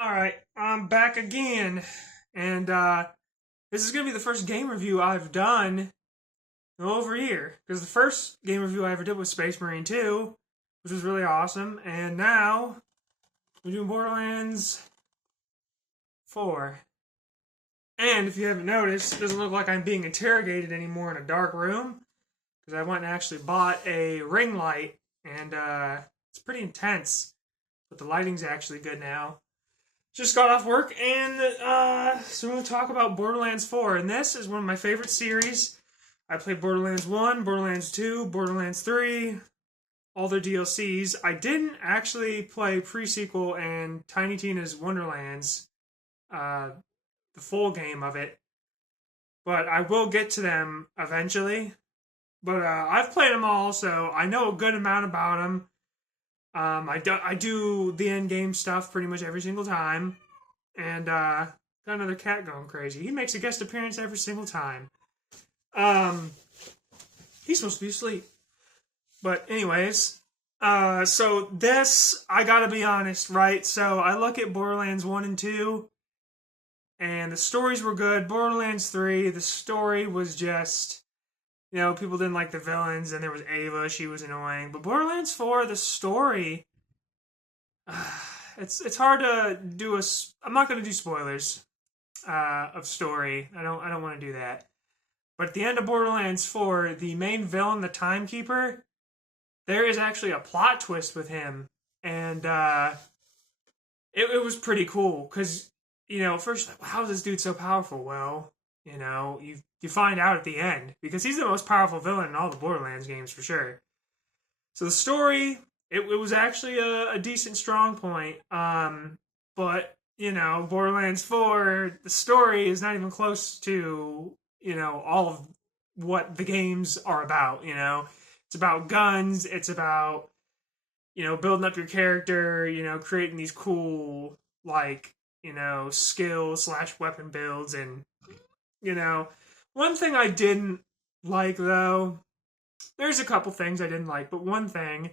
Alright, I'm back again. And this is going to be the first game review I've done in over a year. Because the first game review I ever did was Space Marine 2, which was really awesome. And now we're doing Borderlands 4. And if you haven't noticed, it doesn't look like I'm being interrogated anymore in a dark room. Because I went and actually bought a ring light. And it's pretty intense. But the lighting's actually good now. Just got off work, and so we're going to talk about Borderlands 4. And this is one of my favorite series. I played Borderlands 1, Borderlands 2, Borderlands 3, all their DLCs. I didn't actually play pre-sequel and Tiny Tina's Wonderlands, the full game of it. But I will get to them eventually. But I've played them all, so I know a good amount about them. I do the end game stuff pretty much every single time, and got another cat going crazy. He makes a guest appearance every single time. He's supposed to be asleep, but anyways, so this I gotta be honest, right? So I look at Borderlands 1 and 2, and the stories were good. Borderlands 3, the story was just, people didn't like the villains, and there was Ava, she was annoying. But Borderlands 4, the story, it's hard to do I'm not going to do spoilers of story. I don't want to do that. But at the end of Borderlands 4, the main villain, the Timekeeper, there is actually a plot twist with him. And it was pretty cool, because, first, like, how is this dude so powerful? Well, you find out at the end, because he's the most powerful villain in all the Borderlands games for sure. So the story, it was actually a decent strong point. But, Borderlands 4, the story is not even close to, all of what the games are about, It's about guns, it's about, building up your character, creating these cool, like, skill / weapon builds. And, one thing I didn't like, though, there's a couple things I didn't like, but one thing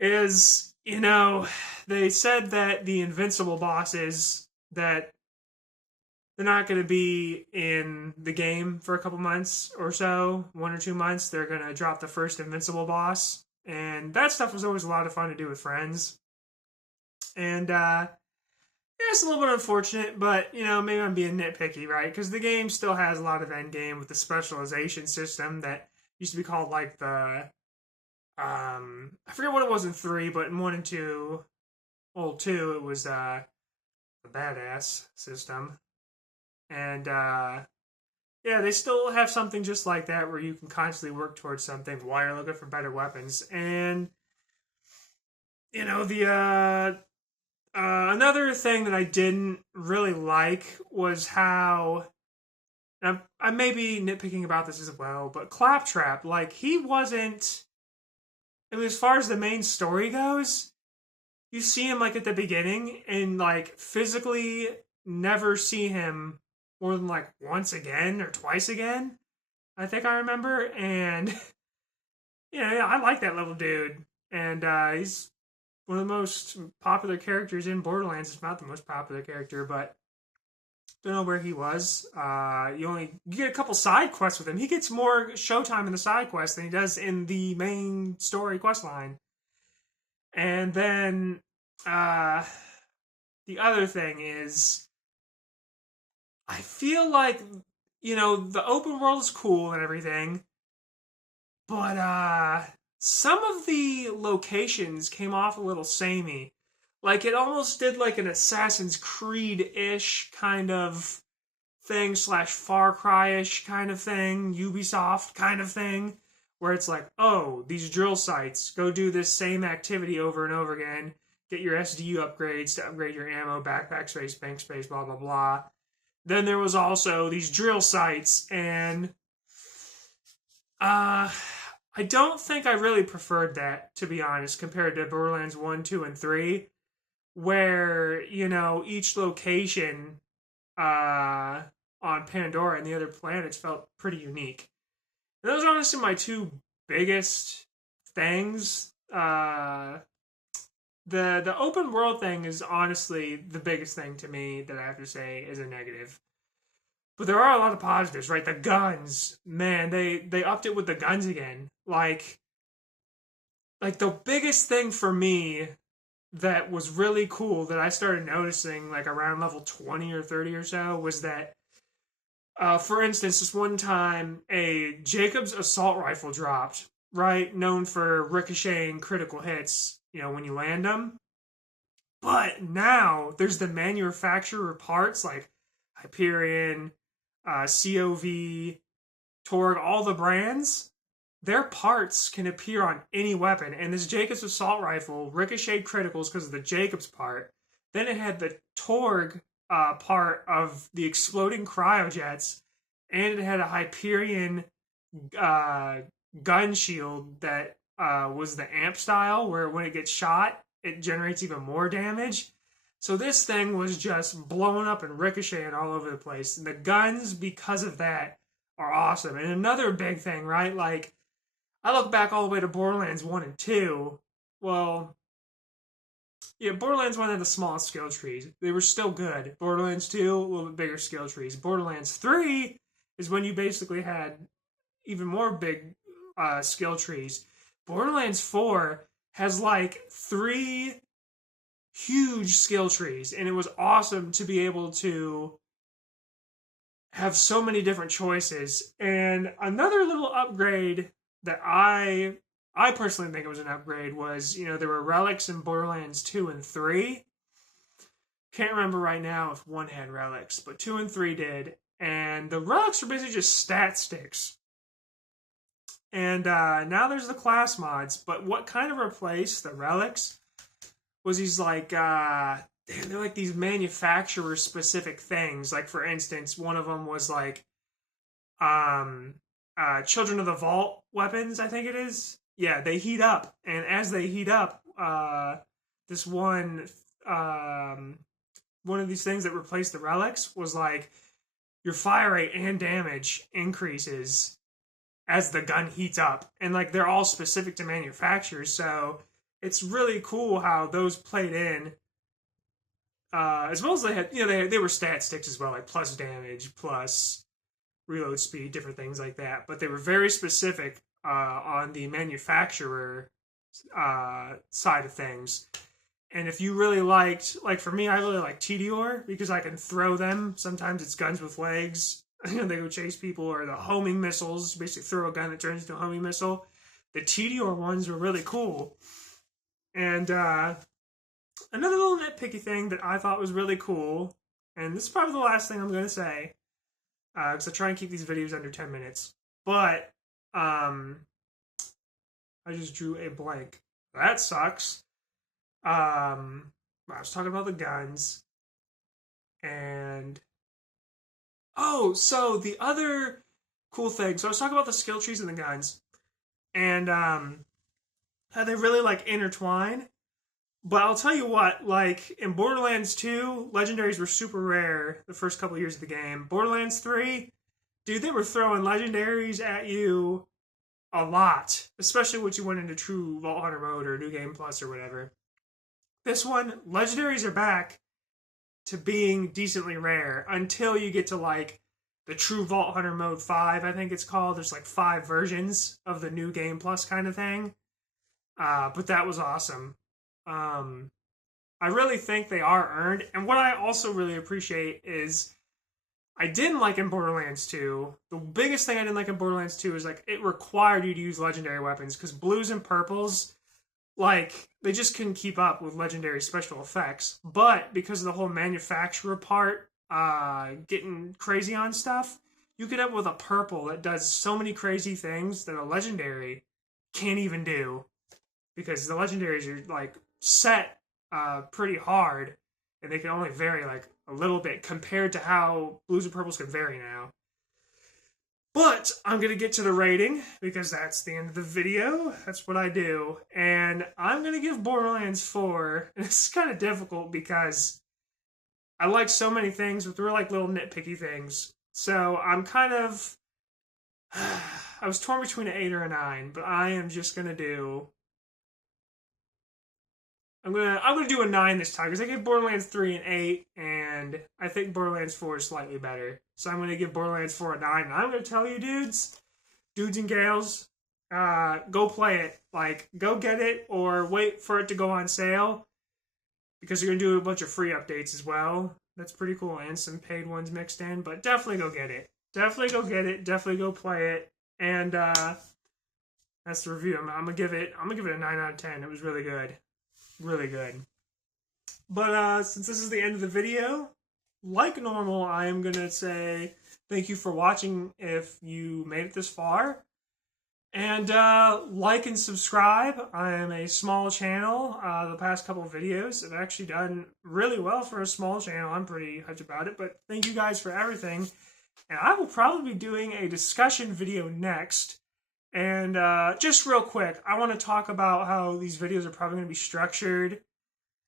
is, they said that the invincible bosses, that they're not going to be in the game for a couple months or so, 1 or 2 months. They're going to drop the first invincible boss, and that stuff was always a lot of fun to do with friends. And, yeah, it's a little bit unfortunate, but, maybe I'm being nitpicky, right? Because the game still has a lot of endgame with the specialization system that used to be called, like, I forget what it was in 3, but in 1 and 2, 2, it was, the badass system. And, yeah, they still have something just like that where you can constantly work towards something while you're looking for better weapons. And, another thing that I didn't really like was how, I may be nitpicking about this as well, but Claptrap, like, he wasn't, as far as the main story goes, you see him, like, at the beginning, and, like, physically never see him more than, like, once again or twice again, I think I remember. And, I like that little dude. And he's one of the most popular characters in Borderlands. It's not the most popular character, but don't know where he was. You get a couple side quests with him. He gets more showtime in the side quests than he does in the main story quest line. And then the other thing is, I feel like, the open world is cool and everything, but some of the locations came off a little samey. Like, it almost did like an Assassin's Creed-ish kind of thing / Far Cry-ish kind of thing, Ubisoft kind of thing, where it's like, oh, these drill sites, go do this same activity over and over again, get your SDU upgrades to upgrade your ammo, backpack space, bank space, blah, blah, blah. Then there was also these drill sites, and I don't think I really preferred that, to be honest, compared to Borderlands 1, 2, and 3, where, each location on Pandora and the other planets felt pretty unique. And those are honestly my two biggest things. the open world thing is honestly the biggest thing to me that I have to say is a negative. But there are a lot of positives, right? The guns, man, they upped it with the guns again. Like the biggest thing for me that was really cool that I started noticing like around level 20 or 30 or so was that for instance, this one time a Jacob's assault rifle dropped, right? Known for ricocheting critical hits, when you land them. But now there's the manufacturer parts like Hyperion, COV, Torg, all the brands. Their parts can appear on any weapon, and this Jacobs assault rifle ricocheted criticals because of the Jacobs part. Then it had the Torg part of the exploding cryojets, and it had a Hyperion uh, gun shield that was the amp style, where when it gets shot, it generates even more damage. So this thing was just blowing up and ricocheting all over the place. And the guns, because of that, are awesome. And another big thing, right? Like, I look back all the way to Borderlands 1 and 2. Well, yeah, Borderlands 1 had the smallest skill trees. They were still good. Borderlands 2, a little bit bigger skill trees. Borderlands 3 is when you basically had even more big skill trees. Borderlands 4 has like 3 huge skill trees, and it was awesome to be able to have so many different choices. And another little upgrade that I personally think it was an upgrade was, there were relics in Borderlands 2 and 3. Can't remember right now if 1 had relics, but 2 and 3 did. And the relics were basically just stat sticks. And now there's the class mods, but what kind of replaced the relics was these like, they're like these manufacturer specific things. Like for instance, one of them was like, Children of the Vault weapons, I think it is. Yeah, they heat up, and as they heat up, this one of these things that replaced the relics was like your fire rate and damage increases as the gun heats up, and like they're all specific to manufacturers, so it's really cool how those played in. As well as they had, they were stat sticks as well, like plus damage, plus reload speed, different things like that. But they were very specific on the manufacturer side of things. And if you really liked, like for me, I really like Tediore because I can throw them. Sometimes it's guns with legs. They go chase people, or the homing missiles. Basically, throw a gun that turns into a homing missile. The Tediore ones were really cool. And another little nitpicky thing that I thought was really cool, and this is probably the last thing I'm going to say, because I try and keep these videos under 10 minutes. But I just drew a blank. That sucks. I was talking about the guns. And so the other cool thing. So I was talking about the skill trees and the guns. And how they really like intertwine. But I'll tell you what, like in Borderlands 2, legendaries were super rare the first couple of years of the game. Borderlands 3, dude, they were throwing legendaries at you a lot, especially once you went into true Vault Hunter mode or New Game Plus or whatever. This one, legendaries are back to being decently rare until you get to like the true Vault Hunter mode 5, I think it's called. There's like 5 versions of the New Game Plus kind of thing. But that was awesome. I really think they are earned. And what I also really appreciate is I didn't like in Borderlands 2. The biggest thing I didn't like in Borderlands 2 is like it required you to use legendary weapons because blues and purples, like they just couldn't keep up with legendary special effects. But because of the whole manufacturer part, getting crazy on stuff, you get up with a purple that does so many crazy things that a legendary can't even do. Because the legendaries are like set pretty hard, and they can only vary like a little bit compared to how blues and purples can vary now. But I'm going to get to the rating because that's the end of the video. That's what I do. And I'm going to give Borderlands 4. And it's kind of difficult because I like so many things, but they're like little nitpicky things. So I'm kind of... I was torn between an 8 or a 9, but I am just going to do I'm gonna do a 9 this time because I gave Borderlands 3 an 8, and I think Borderlands 4 is slightly better. So I'm gonna give Borderlands 4 a 9. And I'm gonna tell you, dudes and gals, go play it. Like, go get it or wait for it to go on sale because you're gonna do a bunch of free updates as well. That's pretty cool, and some paid ones mixed in. But definitely go get it. Definitely go get it. Definitely go play it. And that's the review. I'm gonna give it a 9 out of 10. It was really good. Really good. But since this is the end of the video, like normal, I am gonna say thank you for watching if you made it this far. And like and subscribe. I am a small channel. The past couple of videos have actually done really well for a small channel. I'm pretty hyped about it. But thank you guys for everything. And I will probably be doing a discussion video next. And just real quick, I want to talk about how these videos are probably going to be structured.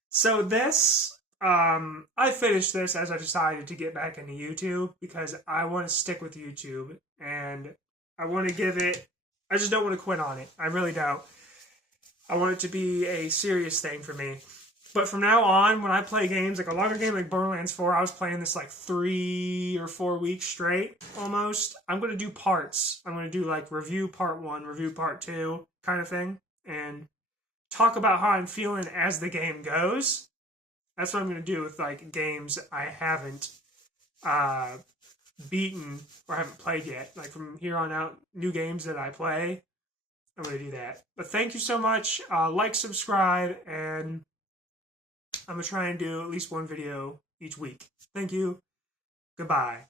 So this, I finished this as I decided to get back into YouTube because I want to stick with YouTube. And I want to give it, I just don't want to quit on it. I really don't. I want it to be a serious thing for me. But from now on, when I play games, like a longer game like Borderlands 4, I was playing this like 3 or 4 weeks straight, almost. I'm going to do parts. I'm going to do like review part 1, review part 2 kind of thing. And talk about how I'm feeling as the game goes. That's what I'm going to do with like games I haven't beaten or haven't played yet. Like from here on out, new games that I play, I'm going to do that. But thank you so much. Like, subscribe, and I'm going to try and do at least one video each week. Thank you. Goodbye.